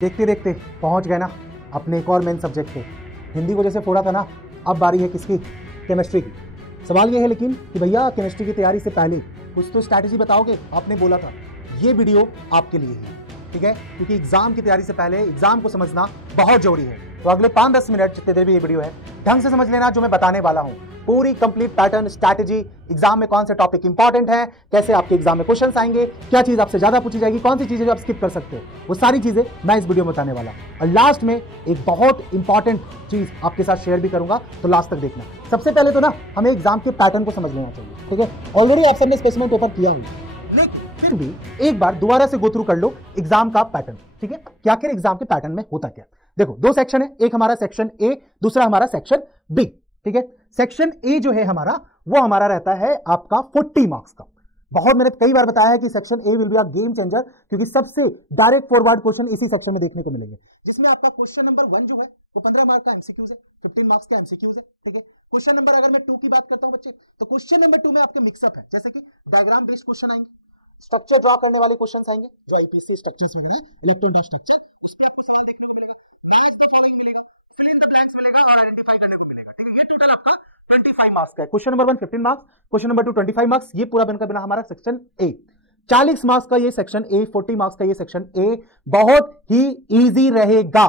देखते देखते पहुंच गए ना अपने एक और मेन सब्जेक्ट पे। हिंदी को जैसे फोड़ा था ना, अब बारी है किसकी? केमिस्ट्री की। सवाल ये है लेकिन कि भैया केमिस्ट्री की तैयारी से पहले कुछ तो स्ट्रैटेजी बताओगे। आपने बोला था ये वीडियो आपके लिए है, ठीक है, क्योंकि एग्जाम की तैयारी से पहले एग्जाम को समझना बहुत जरूरी है। तो अगले 5-10 मिनट जितने देर भी ये वीडियो है ढंग से समझ लेना जो मैं बताने वाला हूं। पूरी कंप्लीट पैटर्न स्ट्रैटेजी, एग्जाम में कौन से टॉपिक इंपॉर्टेंट है, कैसे आपके एग्जाम में क्वेश्चंस आएंगे, क्या चीज आपसे ज्यादा पूछी जाएगी, कौन सी चीजें जो आप स्किप कर सकते हो, वो सारी चीजें मैं इस वीडियो में बताने वाला हूं। और लास्ट में एक बहुत इंपॉर्टेंट चीज आपके साथ शेयर भी करूंगा, तो लास्ट तक देखना। सबसे पहले तो ना हमें एग्जाम के पैटर्न को समझ लेना चाहिए, ठीक है। ऑलरेडी आप सबने स्पेसिमेन पेपर किया हुआ, लेकिन फिर भी एक बार दोबारा से गो थ्रू कर लो एग्जाम का पैटर्न, ठीक है, कि आखिर एग्जाम के पैटर्न में होता क्या। देखो दो सेक्शन है, एक हमारा सेक्शन ए, दूसरा हमारा सेक्शन बी, ठीक है। सेक्शन ए जो है हमारा, वो हमारा रहता है आपका 40 मार्क्स का। बहुत मैंने कई बार बताया है कि section A will be a game changer, क्योंकि सबसे डायरेक्ट फॉरवर्ड क्वेश्चन इसी सेक्शन में देखने को मिलेंगे, जिसमें आपका क्वेश्चन नंबर 1 जो है वो 15 मार्क्स का एमसीक्यूज है, 15 मार्क्स का एमसीक्यूज है, ठीक है। क्वेश्चन नंबर अगर मैं 2 की बात करता हूं बच्चे, तो क्वेश्चन नंबर 2 में आपके मिक्सअप है, जैसे कि डायग्राम बेस्ड क्वेश्चन आएंगे, स्ट्रक्चर ड्रा करने वाले क्वेश्चन आएंगे, जो आईपीसी स्ट्रक्चर्स होंगे, इलेक्ट्रॉन स्ट्रक्चर, इस पे आपको सवाल देखने को मिलेगा, मैथ का फॉलोइंग मिलेगा, फिल इन द ब्लैंक्स मिलेगा और आइडेंटिफाई करने को मिलेगा, ठीक है। ये टोटल आपका 25 मार्क्स का है। Question number 1 15 marks, question number 2 25 marks. ये पूरा बनकर बना हमारा सेक्शन ए। 40 मार्क्स का ये सेक्शन ए, 40 मार्क्स का ये सेक्शन ए बहुत ही इजी रहेगा।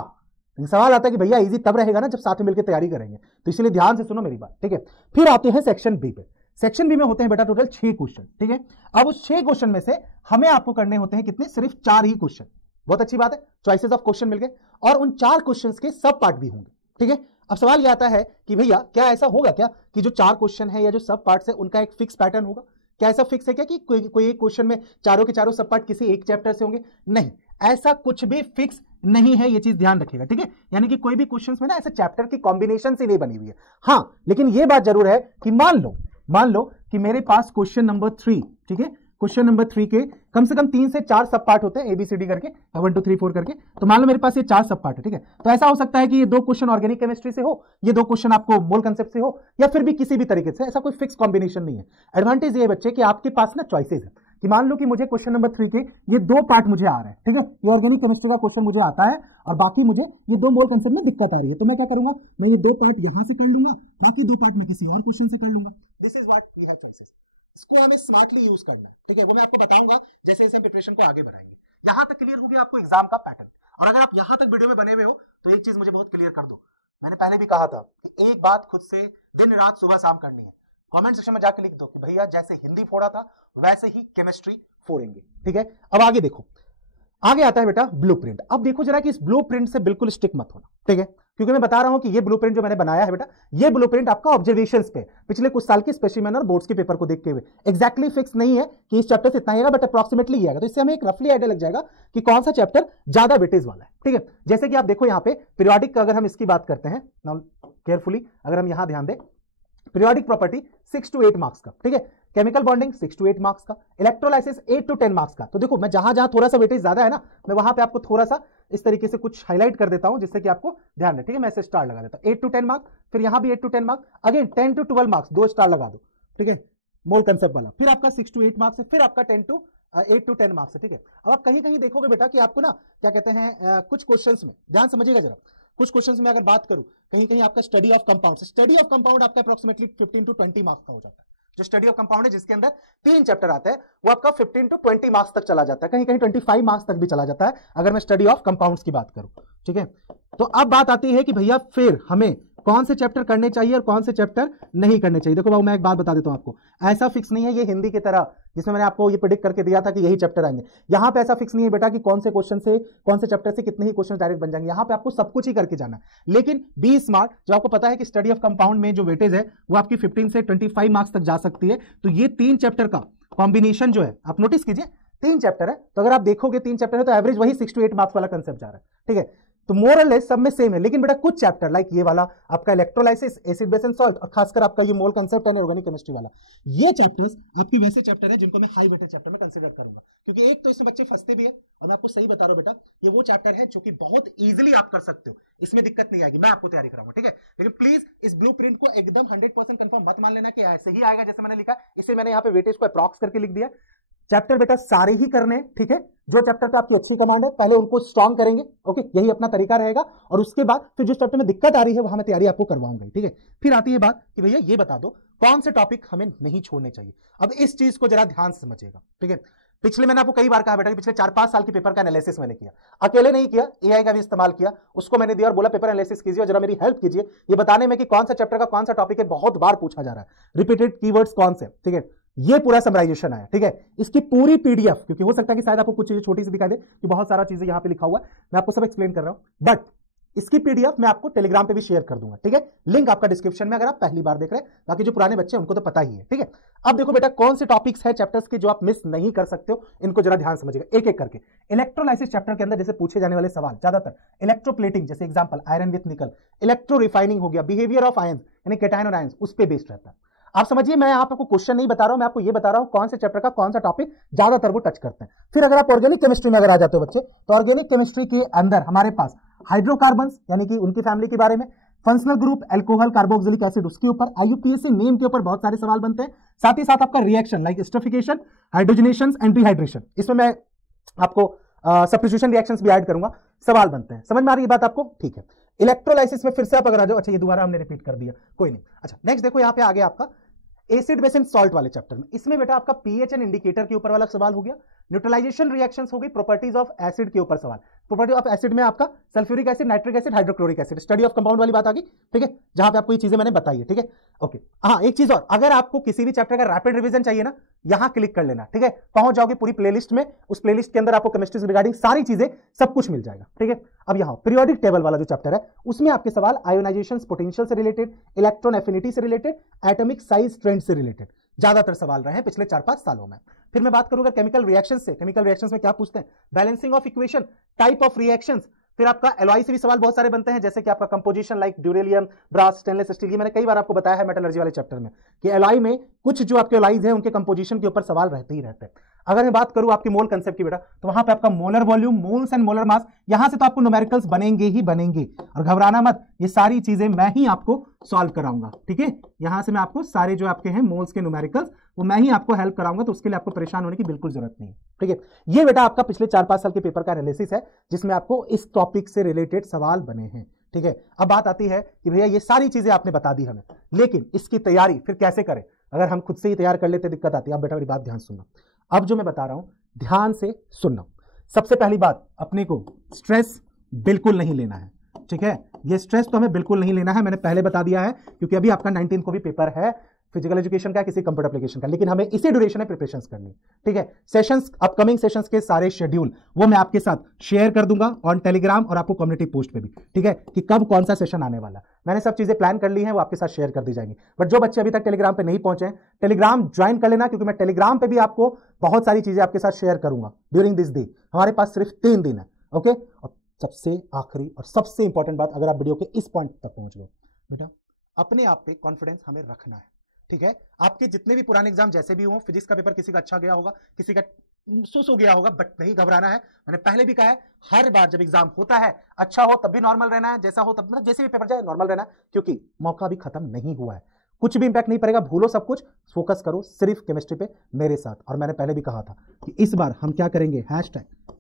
सवाल आता है कि भैया इजी तब रहेगा ना जब साथ में मिलकर तैयारी करेंगे, तो इसलिए ध्यान से सुनो मेरी बात, ठीक है। फिर आते हैं सेक्शन बी पे। सेक्शन बी में होते हैं बेटा टोटल 6 क्वेश्चन, ठीक है। अब उस 6 क्वेश्चन में से हमें आपको करने होते हैं कितने? सिर्फ 4 ही क्वेश्चन। बहुत अच्छी बात है, चॉइसेस ऑफ क्वेश्चन मिल गए और उन 4 क्वेश्चंस के सब पार्ट भी होंगे, ठीक है। अब सवाल यह आता है कि भैया क्या ऐसा होगा क्या कि जो 4 क्वेश्चन है या जो सब पार्ट्स है उनका एक फिक्स पैटर्न होगा? क्या ऐसा फिक्स है क्या कि कोई एक क्वेश्चन में चारों के चारों सब पार्ट किसी एक चैप्टर से होंगे? नहीं, ऐसा कुछ भी फिक्स नहीं है, ये चीज ध्यान रखिएगा, ठीक है। यानी कि कोई भी क्वेश्चन में ना ऐसे चैप्टर की कॉम्बिनेशन से नहीं बनी हुई है। हाँ, लेकिन ये बात जरूर है कि मान लो कि मेरे पास क्वेश्चन नंबर 3, ठीक है, क्वेश्चन नंबर 3 के कम से कम 3 से 4 सब पार्ट होते हैं, एबीसीडी करके 1 2 3 4 करके। तो मान लो मेरे पास ये 4 सब पार्ट है, ठीक है। तो ऐसा हो सकता है कि ये 2 क्वेश्चन ऑर्गेनिक केमिस्ट्री से हो, ये 2 क्वेश्चन आपको मोल कंसेप्ट से हो, या फिर भी किसी भी तरीके से। ऐसा कोई फिक्स कॉम्बिनेशन नहीं है। एडवांटेज ये है बच्चे कि आपके पास ना चॉइसेस है, कि मान लो कि मुझे क्वेश्चन नंबर 3 के ये 2 पार्ट मुझे आ रहे हैं, ठीक है, ये ऑर्गेनिक केमिस्ट्री का क्वेश्चन मुझे आता है और बाकी मुझे ये 2 मोल कंसेप्ट में दिक्कत आ रही है। तो मैं क्या करूंगा, मैं ये 2 पार्ट यहां से कर लूंगा, बाकी 2 पार्ट मैं किसी और क्वेश्चन से कर लूंगा। This is what we have choices. इसको हमें स्मार्टली यूज करना है, ठीक है, वो मैं आपको बताऊंगा जैसे जैसे हम प्रिपरेशन को आगे बढ़ाएंगे। यहां तक क्लियर हो गया आपको एग्जाम का पैटर्न। और अगर आप यहां तक वीडियो में बने हुए हो तो एक चीज मुझे बहुत क्लियर कर दो, मैंने पहले भी कहा था कि एक बात खुद से दिन रात सुबह शाम करनी है। कमेंट सेक्शन में जाकर लिख दो कि भैया जैसे हिंदी फोड़ा था वैसे ही केमिस्ट्री फोड़ेंगे, ठीक है। अब आगे देखो, आगे आता है बेटा ब्लूप्रिंट। अब देखो जरा कि इस ब्लूप्रिंट से बिल्कुल स्टिक मत होना, ठीक है, क्योंकि मैं बता रहा हूं कि ये ब्लूप्रिंट जो मैंने बनाया है बेटा, ये ब्लूप्रिंट आपका ऑब्जर्वेशंस पे पिछले कुछ साल के स्पेसिमेन और बोर्ड्स के पेपर को देखते हुए एग्जैक्टली फिक्स नहीं है कि इस चैप्टर से इतना आएगा, बट अप्रॉक्सिमेटली ये आएगा। तो इससे हमें एक रफली आइडिया लग जाएगा कि कौन सा चैप्टर ज्यादा वेटेज वाला है, ठीक है। जैसे कि आप देखो यहाँ पे पीरियोडिक का अगर हम इसकी बात करते हैं, केयरफुली अगर हम यहां ध्यान दें, पीरियोडिक प्रॉपर्टी 6 to 8 मार्क्स का, ठीक है, केमिकल बॉन्डिंग 6 to 8 मार्क्स का, इलेक्ट्रोलाइसिस 8 to 10 मार्क्स का। तो देखो मैं जहां जहां थोड़ा सा वेटेज ज्यादा है ना, मैं वहां पे आपको थोड़ा सा इस तरीके से कुछ हाईलाइट कर देता हूं जिससे कि आपको ध्यान रहे, ठीक है। मैं ऐसे स्टार लगा देता हूं 8 to 10 मार्क्स, फिर यहां भी 8 to 10 marks, again 10 to 12 marks 2 star लगा दो, ठीक है, मोल कंसेप्ट वाला, फिर आपका 6 to 8 मार्क्स है, फिर आपका 8 to 10 मार्क्स है, ठीक है। अब आप कहीं कहीं देखोगे बेटा कि आपको ना क्या कहते हैं, कुछ क्वेश्चंस में ध्यान समझिएगा जरा, कुछ क्वेश्चंस में अगर बात करूं, कहीं कहीं आपका स्टडी ऑफ कंपाउंड आपका अप्रोक्सीमेटली 15 to 20 मार्क्स का हो जाता है। जो स्टडी ऑफ कंपाउंड है जिसके अंदर 3 चैप्टर आते हैं, वो आपका 15 to 20 मार्क्स तक चला जाता है, कहीं कहीं 25 मार्क्स तक भी चला जाता है अगर मैं स्टडी ऑफ कंपाउंड्स की बात करूं, ठीक है। तो अब बात आती है कि भैया फिर हमें कौन से चैप्टर करने चाहिए और कौन से चैप्टर नहीं करने चाहिए। देखो बाबू मैं एक बात बता देता हूं आपको, ऐसा फिक्स नहीं है ये हिंदी की तरह जिसमें मैंने आपको ये प्रेडिक्ट करके दिया था कि यही चैप्टर आएंगे। यहां पे ऐसा फिक्स नहीं है बेटा कि कौन से क्वेश्चन से कौन से चैप्टर से कितने ही क्वेश्चन डायरेक्ट बन जाएंगे। यहां पे आपको सब कुछ ही करके जाना है। लेकिन बी स्मार्ट, जो आपको पता है कि स्टडी ऑफ कंपाउंड में जो वेटेज है वो आपकी 15 से 25 मार्क्स तक जा सकती है। तो ये 3 चैप्टर का कॉम्बिनेशन जो है आप नोटिस कीजिए, 3 चैप्टर है, तो अगर आप देखोगे 3 चैप्टर है तो एवरेज वही 6 to 8 मार्क्स वाला कंसेप्ट जा रहा है, ठीक है। तो मोर और लेस सब में सेम है, लेकिन बेटा कुछ चैप्टर लाइक ये वाला आपका electrolysis, acid base and salt, और खासकर आपका ये मोल कंसेप्ट एंड ऑर्गेनिक केमिस्ट्री वाला, ये चैप्टर्स आपके वैसे चैप्टर है जिनको मैं हाई वेटेज चैप्टर में कंसीडर करूंगा। क्योंकि एक तो इसमें बच्चे फंसते भी है, और मैं आपको सही बता रहा हूं बेटा, ये वो चैप्टर है जो कि बहुत इजीली आप कर सकते हो, इसमें दिक्कत नहीं आएगी, मैं आपको तैयारी कराऊंगा, ठीक है। लेकिन प्लीज इस ब्लूप्रिंट को एकदम 100% कंफर्म मत मान लेना कि ऐसे ही आएगा जैसे मैंने लिखा, इसलिए मैंने यहाँ पे वेटेज को अप्रॉक्स करके लिख दिया। चैप्टर बेटा सारे ही करने हैं, ठीक है। जो चैप्टर पे आपकी अच्छी कमांड है पहले उनको स्ट्रांग करेंगे, ओके, यही अपना तरीका रहेगा। और उसके बाद फिर जिस चैप्टर में दिक्कत आ रही है वहां मैं तैयारी आपको करवाऊंगा, ठीक है। फिर आती है बात कि भैया ये बता दो कौन से टॉपिक हमें नहीं छोड़ने चाहिए। अब इस चीज को जरा ध्यान से समझिएगा, ठीक है। पिछले मैंने आपको कई बार कहा बेटा कि पिछले 4-5 साल के पेपर का एनालिसिस मैंने किया, अकेले नहीं किया, एआई का भी इस्तेमाल किया, उसको मैंने दिया और बोला पेपर एनालिसिस कीजिए और जरा मेरी हेल्प कीजिए ये बताने में कि कौन सा चैप्टर का कौन सा टॉपिक है, बहुत बार पूछा जा रहा है, रिपीटेड कीवर्ड्स कौन से, ठीक है। ये पूरा समराइजेशन आया, ठीक है। इसकी पूरी पीडीएफ, क्योंकि हो सकता है कि शायद आपको कुछ चीजें छोटी सी दिखाई दे कि बहुत सारा चीजें यहां पे लिखा हुआ है, मैं आपको सब एक्सप्लेन कर रहा हूं, बट इसकी पीडीएफ मैं आपको टेलीग्राम पे भी शेयर कर दूंगा, ठीक है। लिंक आपका डिस्क्रिप्शन में, अगर आप पहली बार देख रहे हैं, बाकी जो पुराने बच्चे हैं उनको तो पता ही है, ठीक है। अब देखो बेटा कौन से टॉपिक्स है चैप्टर्स के जो आप मिस नहीं कर सकते हो, इनको जरा ध्यान समझिएगा एक एक करके। इलेक्ट्रोलाइसिस चैप्टर के अंदर जैसे पूछे जाने वाले सवाल ज्यादातर इलेक्ट्रोप्लेटिंग, जैसे एग्जांपल आयरन विथ निकल, इलेक्ट्रो रिफाइनिंग हो गया, बिहेवियर ऑफ आयंस यानी कैटायन और आयंस, उस पे बेस्ड रहता है। आप समझिए, मैं आपको क्वेश्चन नहीं बता रहा हूं, मैं आपको ये बता रहा हूं कौन से चैप्टर का कौन सा टॉपिक ज्यादातर वो टच करते हैं। फिर अगर आप ऑर्गेनिक केमिस्ट्री में अगर आ जाते हो बच्चे, तो ऑर्गेनिक केमिस्ट्री के अंदर हमारे पास हाइड्रोकार्बन्स यानी कि उनकी फैमिली के बारे में, functional group alcohol carboxylic acid उसके ऊपर, आईयूपीएसी नेम के ऊपर बहुत सारे सवाल बनते हैं। साथ ही साथ आपका reaction like esterification, hydrogenation and dehydration, इसमें मैं आपको सब्स्टिट्यूशन रिएक्शंस भी ऐड करूंगा, सवाल बनते हैं। समझ में आ रही है बात आपको, ठीक है। इलेक्ट्रोलाइसिस में फिर से आप अगर आ जाओ, अच्छा ये दोबारा हमने रिपीट कर दिया, कोई नहीं। अच्छा नेक्स्ट देखो यहाँ पे आ गया आपका एसिड बेस एंड सॉल्ट वाले चैप्टर में, इसमें बेटा आपका पीएच एंड इंडिकेटर के ऊपर वाला सवाल हो गया, न्यूट्रलाइजेशन रिएक्शंस हो गई, प्रॉपर्टीज ऑफ एसिड के ऊपर सवाल, प्रॉपर्टी ऑफ एसिड में आपका sulphuric acid, nitric acid, hydrochloric acid, study of compound वाली बात आ गई, ठीक है, जहां पे आपको ये चीजें मैंने बताई है, ठीक है, ओके। हाँ एक चीज और, अगर आपको किसी भी चैप्टर का रैपिड रिवीजन चाहिए ना, यहां क्लिक कर लेना, ठीक है, पहुंच जाओगे पूरी प्लेलिस्ट में, उस प्लेलिस्ट के अंदर आपको केमिस्ट्री से रिगार्डिंग सारी चीजें सब कुछ मिल जाएगा, ठीक है। अब यहां पीरियोडिक टेबल वाला जो चैप्टर है उसमें आपके सवाल आयोनाइजेशन पोटेंशियल से रिलेटेड, इलेक्ट्रॉन एफिनिटी से रिलेटेड, एटॉमिक साइज ट्रेंड से रिलेटेड ज्यादातर सवाल रहे हैं पिछले 4-5 सालों में। फिर मैं बात करूंगा केमिकल रिएक्शंस से, केमिकल रिएक्शंस में क्या पूछते हैं, balancing of equation, type of reactions, फिर आपका एलॉय से भी सवाल बहुत सारे बनते हैं, जैसे कि आपका composition like duralumin, brass, stainless steel, ये मैंने कई बार आपको बताया है मेटलर्जी वाले चैप्टर में कि एलॉय में कुछ जो आपके एलॉयज हैं उनके कंपोजिशन के ऊपर सवाल रहते ही रहते हैं। अगर मैं बात करूं आपके मोल कंसेप्ट की बेटा, तो वहां पे आपका molar volume, moles and molar mass, यहां से तो आपको न्यूमेरिकल्स बनेंगे ही बनेंगे, और घबराना मत, ये सारी चीजें मैं ही आपको सॉल्व कराऊंगा, ठीक है। यहां से मैं आपको सारे जो आपके हैं मोल्स के न्यूमेरिकल्स वो मैं ही आपको हेल्प कराऊंगा, तो उसके लिए आपको परेशान होने की बिल्कुल जरूरत नहीं है, ठीक है। ये बेटा आपका पिछले 4-5 साल के पेपर का एनालिसिस है जिसमें आपको इस टॉपिक से रिलेटेड सवाल बने हैं, ठीक है। अब बात आती है कि भैया ये सारी चीजें आपने बता दी हमें, लेकिन इसकी तैयारी फिर कैसे करें। अगर हम खुद से ही तैयार कर लेते दिक्कत आती है। आप बेटा मेरी बात ध्यान सुनना, अब जो मैं बता रहा हूं ध्यान से सुनना। सबसे पहली बात, अपने को स्ट्रेस बिल्कुल नहीं लेना है, ठीक है। ये स्ट्रेस तो हमें बिल्कुल नहीं लेना है, मैंने पहले बता दिया है, क्योंकि अभी आपका 19 को भी पेपर है फिजिकल एजुकेशन का, किसी कंप्यूटर एप्लीकेशन का, लेकिन हमें इसी ड्यूरेशन में प्रिपरेशंस करनी, ठीक है। सेशंस, अपकमिंग सेशंस के सारे शेड्यूल वो मैं आपके साथ शेयर कर दूंगा ऑन टेलीग्राम और आपको कम्युनिटी पोस्ट पे भी, ठीक है, कि कब कौन सा सेशन आने वाला। मैंने सब चीजें प्लान कर ली हैं, वो आपके साथ शेयर कर दी जाएंगी। बट जो बच्चे अभी तक टेलीग्राम पे नहीं पहुंचे हैं, टेलीग्राम ज्वाइन कर लेना, क्योंकि मैं टेलीग्राम पे भी आपको बहुत सारी चीजें आपके साथ शेयर करूंगा ड्यूरिंग दिस डे। हमारे पास सिर्फ 3 दिन है, ओके। और सबसे आखिरी और सबसे इंपॉर्टेंट बात, अगर आप वीडियो के इस पॉइंट तक पहुंच गए बेटा, अपने आप पे कॉन्फिडेंस हमें रखना है, ठीक है। आपके जितने भी पुराने एग्जाम जैसे भी हो, फिजिक्स का पेपर किसी का अच्छा गया होगा, किसी का सुस हो गया होगा, बट नहीं घबराना है। मैंने पहले भी कहा है, हर बार जब एग्जाम होता है अच्छा हो तब भी नॉर्मल रहना है, जैसा हो तब मतलब जैसे भी पेपर जाए नॉर्मल रहना है, क्योंकि मौका भी खत्म नहीं हुआ है, कुछ भी इंपैक्ट नहीं पड़ेगा। भूलो सब कुछ, फोकस करो सिर्फ केमिस्ट्री पे मेरे साथ। और मैंने पहले भी कहा था कि इस बार हम क्या करेंगे,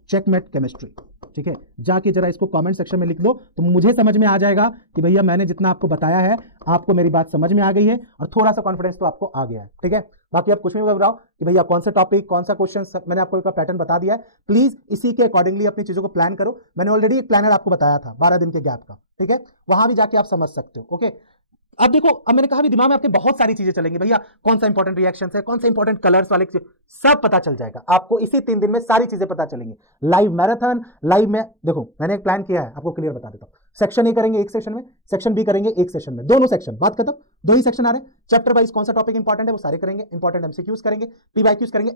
#चेकमेट केमिस्ट्री, ठीक है। जाके जरा इसको कमेंट सेक्शन में लिख दो, तो मुझे समझ में आ जाएगा कि भैया मैंने जितना आपको बताया है आपको मेरी बात समझ में आ गई है, और थोड़ा सा कॉन्फिडेंस तो आपको आ गया है, ठीक है। बाकी आप कुछ भी घबराओ कि भैया कौन सा टॉपिक, कौन सा क्वेश्चन, मैंने आपको एक पैटर्न बता दिया है। प्लीज इसी के अकॉर्डिंगली अपनी चीजों को प्लान करो। मैंने ऑलरेडी एक प्लानर आपको बताया था 12 दिन के गैप का, ठीक है, वहां भी जाके आप समझ सकते हो, ओके। अब देखो, अब मैंने कहा भी दिमाग में आपके बहुत सारी चीजें चलेंगी, भैया कौन सा इंपॉर्टेंट रिएक्शंस है, कौन सा इंपॉर्टेंट कलर्स वाले, सब पता चल जाएगा आपको इसी 3 दिन में, सारी चीजें पता चलेंगी। लाइव मैराथन, लाइव में देखो मैंने एक प्लान किया है, आपको क्लियर बता देता हूं। सेक्शन ए करेंगे एक सेशन में, सेक्शन बी करेंगे एक सेशन में, दोनों सेक्शन बात खत्म, 2 ही सेक्शन आ रहे हैं। चैप्टर वाइज कौन सा टॉपिक इंपॉर्टेंट है वो सारे करेंगे, इंपॉर्टेंट एमसीक्यूज करेंगे, पीवाईक्यूज करेंगे,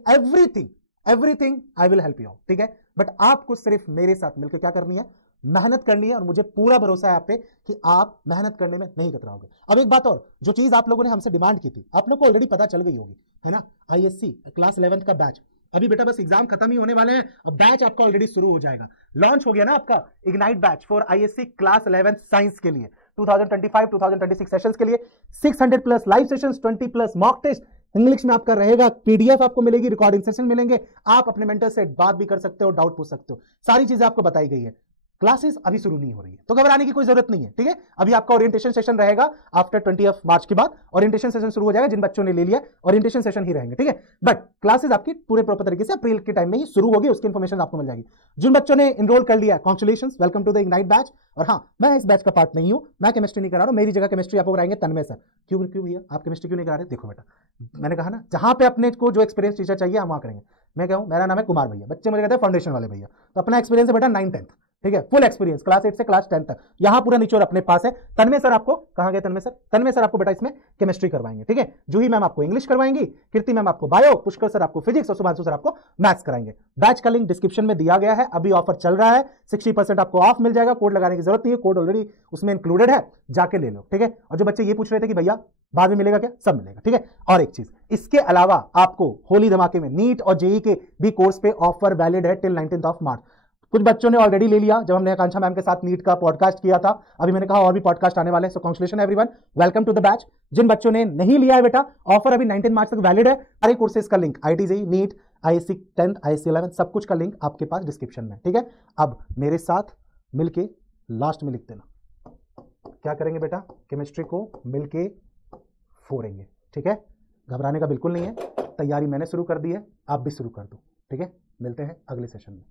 everything I will help you out, ठीक है। बट आपको सिर्फ मेरे साथ मिलकर क्या करनी है, मेहनत करनी है, और मुझे पूरा भरोसा है आप पे कि आप मेहनत करने में नहीं कतराओगे। अब एक बात और, जो चीज आप लोगों ने हमसे डिमांड की थी, आप लोग को ऑलरेडी पता चल गई होगी, है ना, आईएससी क्लास 11th का बैच, अभी बेटा बस एग्जाम खत्म ही होने वाले हैं, अब बैच आपका ऑलरेडी शुरू हो जाएगा, लॉन्च हो गया ना आपका ignite batch for ISC class 11th science के लिए 2025-2026 सेशंस के लिए 600+ live sessions, 20+ mock test, English में आपका रहेगा, पीडीएफ आपको मिलेगी, रिकॉर्डिंग सेशन मिलेंगे, आप अपने मेंटर से बात भी कर सकते हो, डाउट पूछ सकते हो, सारी चीजें आपको बताई गई है। क्लासेस अभी शुरू नहीं हो रही है, तो घबराने की कोई जरूरत नहीं है, ठीक है। अभी आपका ओरिएंटेशन सेशन रहेगा आफ्टर 20 मार्च के बाद ओरिएंटेशन सेशन शुरू हो जाएगा। जिन बच्चों ने ले लिया ओरिएंटेशन सेशन ही रहेंगे, ठीक है। बट क्लासेस आपकी पूरे प्रॉपर तरीके से अप्रैल के टाइम में ही शुरू होगी, उसकी इंफॉर्मेशन आपको मिल जाएगी। जिन बच्चों ने इनरोल कर लिया, congratulations, welcome to the ignite batch. और हाँ, मैं इस बैच का पार्ट नहीं हूं, मैं केमिस्ट्री नहीं करा रहा हूं, मेरी जगह केमिस्ट्री आपको कराएंगे तन्मय सर। क्यों क्यों भैया आप केमिस्ट्री क्यों नहीं करा रहे? देखो बेटा, मैंने कहा ना, जहां पे अपने को जो एक्सपीरियंस टीचर चाहिए हम वहां करेंगे। मैं कहूँ मेरा नाम है कुमार भैया, बच्चे मुझे कहते हैं फाउंडेशन वाले भैया, तो अपना एक्सपीरियंस है बेटा 9-10, ठीक है, फुल एक्सपीरियंस क्लास 8 से क्लास 10 तक, यहां पूरा निचोड़ अपने पास है। तन्मय सर आपको, कहां गए तन्मय सर? तन्मय सर आपको बेटा इसमें केमिस्ट्री करवाएंगे, ठीक है। जूही मैम आपको इंग्लिश करवाएंगी, कीर्ति मैम आपको बायो, पुष्कर सर आपको फिजिक्स और सुभांशु सर आपको मैथ्स कराएंगे। बैच का लिंक डिस्क्रिप्शन में दिया गया है, अभी ऑफर चल रहा है, 60% आपको ऑफ मिल जाएगा, कोड लगाने की जरूरत नहीं है, कोड ऑलरेडी उसमें इंक्लूडेड है, जाके ले लो, ठीक है। और जो बच्चे ये पूछ रहे थे कि भैया बाद में मिलेगा क्या, सब मिलेगा, ठीक है। और एक चीज, इसके अलावा आपको होली धमाके में नीट और जेई के भी कोर्स पे ऑफर वैलिड है टिल 19 मार्च। कुछ बच्चों ने ऑलरेडी ले लिया, जब हमने आकांक्षा मैम के साथ नीट का पॉडकास्ट किया था, अभी मैंने कहा और भी पॉडकास्ट आने वाले हैं, so congratulation everyone, welcome to the batch. जिन बच्चों ने नहीं लिया है बेटा, ऑफर अभी 19 मार्च तक वैलिड है। सारे कोर्सेज का link, IIT JEE, NEET, ISC 10th, ISC 11th, सब कुछ का लिंक आपके पास डिस्क्रिप्शन में, ठीक है। अब मेरे साथ मिलके लास्ट में लिख देना, क्या करेंगे बेटा? केमिस्ट्री को मिलके फोड़ेंगे, ठीक है। घबराने का बिल्कुल नहीं है, तैयारी मैंने शुरू कर दी है, आप भी शुरू कर दो, ठीक है। मिलते हैं अगले सेशन में।